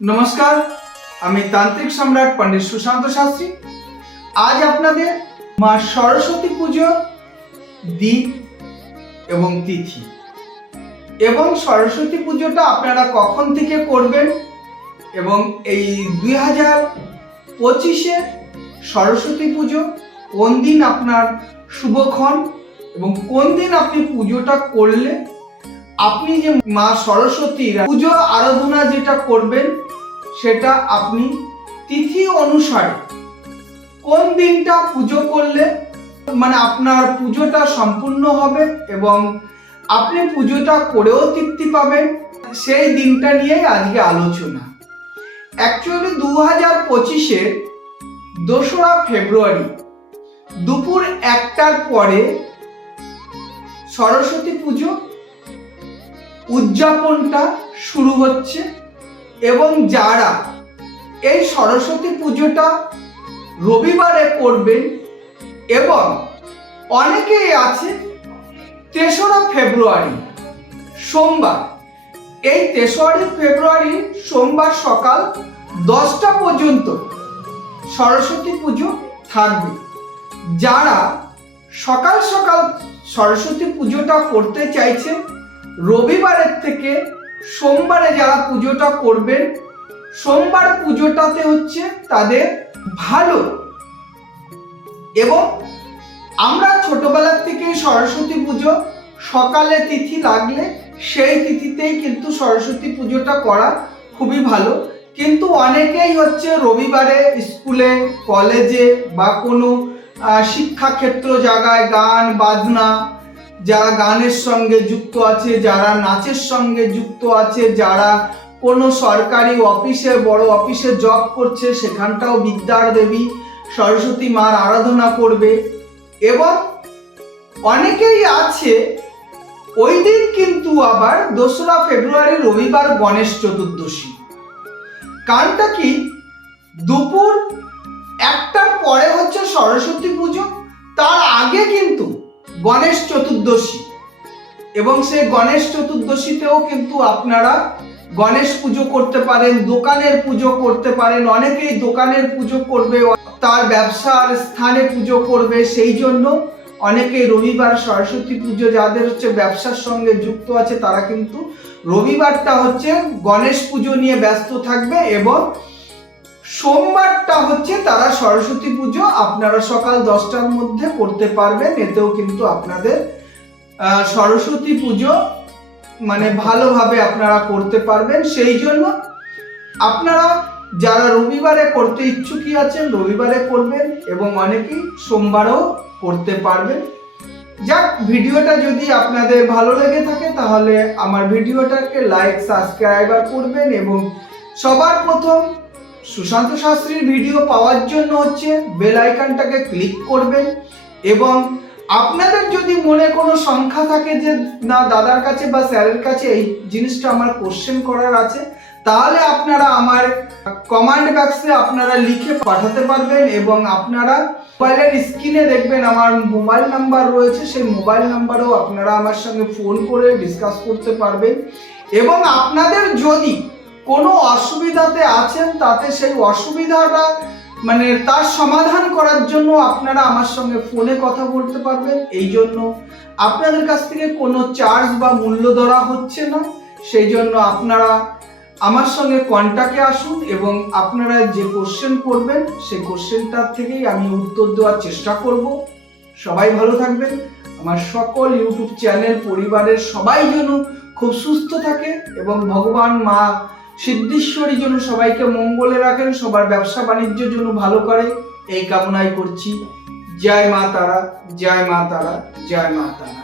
নমস্কার, আমি তান্ত্রিক সম্রাট পণ্ডিত সুশান্ত শাস্ত্রী। আজ আপনাদের মা সরস্বতী পুজো দিন এবং তিথি এবং সরস্বতী পুজোটা আপনারা কখন থেকে করবেন এবং এই 2025-এ সরস্বতী পুজো কোন দিন আপনার শুভক্ষণ এবং কোন দিন আপনি পুজোটা করলে আপনি যে মা সরস্বতীর পুজো আরাধনা যেটা করবেন সেটা আপনি তিথি অনুসারে কোন দিনটা পুজো করলে মানে আপনার পুজোটা সম্পূর্ণ হবে এবং আপনি পুজোটা করেও তৃপ্তি পাবেন, সেই দিনটা নিয়েই আজকে আলোচনা। অ্যাকচুয়ালি 2025-এর 2রা ফেব্রুয়ারি দুপুর 1টার পরে সরস্বতী পুজো উদযাপনটা শুরু হচ্ছে এবং যারা এই সরস্বতী পুজোটা রবিবারে করবেন এবং অনেকেই আছে 3রা ফেব্রুয়ারি সোমবার, এই 3রা ফেব্রুয়ারি সোমবার সকাল 10টা পর্যন্ত সরস্বতী পুজো থাকবে। যারা সকাল সকাল সরস্বতী পুজোটা করতে চাইছেন, রবিবারের থেকে সোমবারে যারা পুজোটা করবেন, সোমবার পুজোটাতে হচ্ছে তাদের ভালো। এবং আমরা ছোটবেলার থেকে সরস্বতী পুজো সকালে তিথি লাগলে সেই তিথিতেই কিন্তু সরস্বতী পুজোটা করা খুবই ভালো, কিন্তু অনেকেই হচ্ছে রবিবারে স্কুলে কলেজে বা কোনো শিক্ষাক্ষেত্র জায়গায় গান বাজনা, যারা গানের সঙ্গে যুক্ত আছে, যারা নাচের সঙ্গে যুক্ত আছে, যারা কোনো সরকারি অফিসে বড় অফিসে জব করছে, সেখানটাও বিদ্যার দেবী সরস্বতী মার আরাধনা করবে। এবং অনেকেই আছে ওই দিন কিন্তু আবার 2রা ফেব্রুয়ারি রবিবার গণেশ চতুর্দশী। কারণটা কি, দুপুর 1টার পরে হচ্ছে সরস্বতী পুজো, তার আগে কিন্তু গণেশ চতুর্দশী এবং সেই গণেশ চতুর্দশীতেও কিন্তু আপনারা গণেশ পুজো করতে পারেন, দোকানের পুজো করতে পারেন। অনেকেই দোকানের পুজো করবে, তার ব্যবসার স্থানে পুজো করবে, সেই জন্য অনেকেই রবিবার সরস্বতী পুজো যাদের হচ্ছে ব্যবসার সঙ্গে যুক্ত আছে তারা কিন্তু রবিবারটা হচ্ছে গণেশ পুজো নিয়ে ব্যস্ত থাকবে এবং সোমবারটা হচ্ছে তারা সরস্বতী পুজো আপনারা সকাল 10টার মধ্যে করতে পারবেন। এতেও কিন্তু আপনাদের সরস্বতী পুজো মানে ভালোভাবে আপনারা করতে পারবেন। সেই জন্য আপনারা যারা রবিবারে করতে ইচ্ছুকই আছেন রবিবারে করবেন এবং অনেকেই সোমবারেও করতে পারবেন। যাক, ভিডিওটা যদি আপনাদের ভালো লেগে থাকে তাহলে আমার ভিডিওটাকে লাইক সাবস্ক্রাইব করবেন এবং সবার প্রথম সুশান্ত শাস্ত্রীর ভিডিও পাওয়ার জন্য হচ্ছে বেল আইকনটাকে ক্লিক করবেন। এবং আপনাদের যদি মনে কোনো সংখ্যা থাকে যে না দাদার কাছে বা স্যারের কাছে এই জিনিসটা আমার কোশ্চেন করার আছে, তাহলে আপনারা আমার কমেন্ট বক্সে আপনারা লিখে পাঠাতে পারবেন এবং আপনারা মোবাইলের স্ক্রিনে দেখবেন আমার মোবাইল নাম্বার রয়েছে, সেই মোবাইল নাম্বারেও আপনারা আমার সঙ্গে ফোন করে ডিসকাস করতে পারবেন। এবং আপনাদের যদি কোনো অসুবিধাতে আছেন তাতে সেই অসুবিধাটা মানে তার সমাধান করার জন্য আপনারা আমার সঙ্গে ফোনে কথা বলতে পারবেন। এই জন্য আপনাদের কাছ থেকে কোনো চার্জ বা মূল্য ধরা হচ্ছে না, সেই জন্য আপনারা আমার সঙ্গে কন্ট্যাক্টে আসুন এবং আপনারা যে কোশ্চেন করবেন সেই কোশ্চেনটার থেকেই আমি উত্তর দেওয়ার চেষ্টা করব। সবাই ভালো থাকবেন। আমার সকল ইউটিউব চ্যানেল পরিবারের সবাই যেন খুব সুস্থ থাকে এবং ভগবান মা সিদ্ধেশ্বরী যেন সবাইকে মঙ্গলে রাখেন, সবার ব্যবসা বাণিজ্য যেন ভালো করে, এই কামনাই করছি। জয় মা তারা, জয় মা তারা, জয় মা তারা।